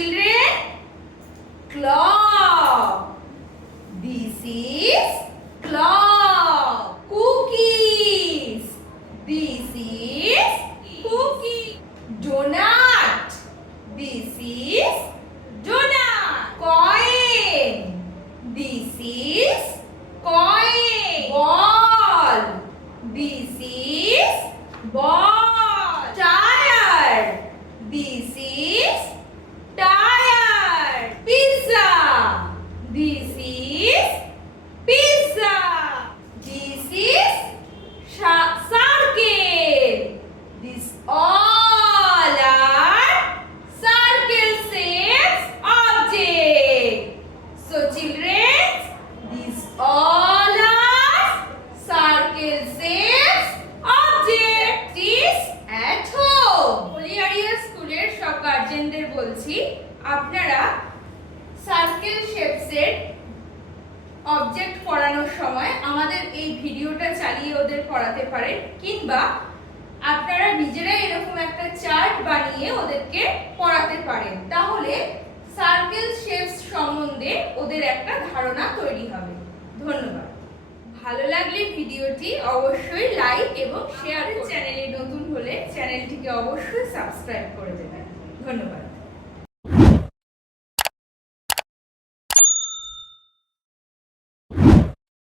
children, clock. This is clock. Cookies. This is cookie. Donut. This is donut. Coin. This is coin. Ball. This is ball. Tire. This is tire. Pizza. This is pizza. This is circle. This all are circle shapes object. So children, these all are circle shapes object. Is at home. Holiaria স্কুলের সব গার্জিয়ানদের বলছি, আপনারা সার্কেল শেপসের অবজেক্ট পড়ানোর সময় আমাদের এই ভিডিওটা চালিয়ে ওদের পড়াতে পারেন, কিংবা আপনারা নিজেরাই এরকম একটা চার্ট বানিয়ে ওদেরকে পড়াতে পারেন। তাহলে সার্কেল শেপস সম্বন্ধে ওদের একটা ধারণা তৈরি হবে। ধন্যবাদ। ভালো লাগলে ভিডিওটি অবশ্যই লাইক এবং শেয়ার করুন। চ্যানেলে নতুন হলে চ্যানেলটিকে অবশ্যই সাবস্ক্রাইব করে দেবেন। ধন্যবাদ।